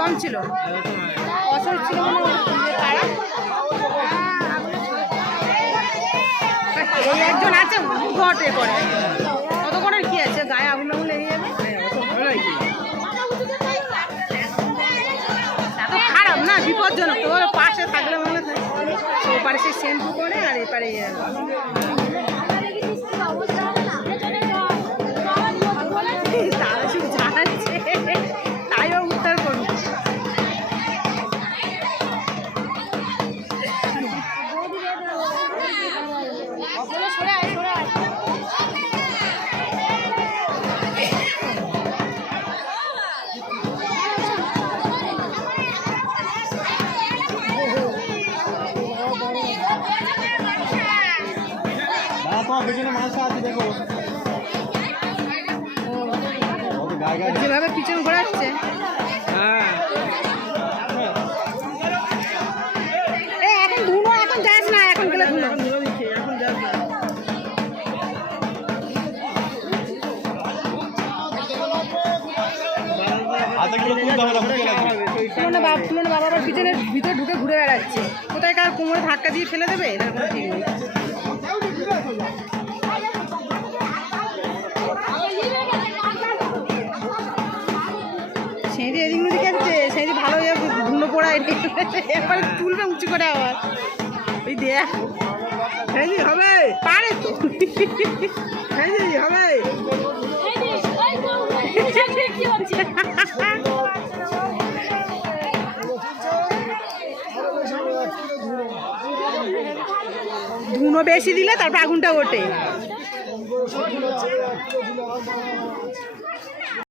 কম ছিল। অসর ছিল মানে ওই যে তারা এই একজন আছে ঘটে করে। কত করে কি আছে? গায়ে আগুন আগুন লেগে যাবে? এত খারাপ না? বিপজ্জনক। তো ওর পাশে থাকলে মনে ওপারে সে শ্যাম্পু করে আর এপারে যেভাবে পিছন ঘোরাচ্ছে হ্যাঁ এ এখন ধুনো এখন যাস না এখন গেলে তুলনে বাবা তুলনে বাবা আবার পিছনের ভিতরে ঢুকে ঘুরে বেড়াচ্ছে। কোথায় কার কোমরে ধাক্কা দিয়ে ফেলে দেবে? এটার কোনো ঠিক নেই। সেঁড়ি এদিক ওদিকে আছে, সেঁড়ি ভালো ধুনো পোড়ায় এরপরে তুলবে উঁচু করে আবার। ওই দেখ। হবে? পারে তো। সেঁড়ি হবে? ধুনো বেশি দিলে তারপর আগুনটা ওঠে।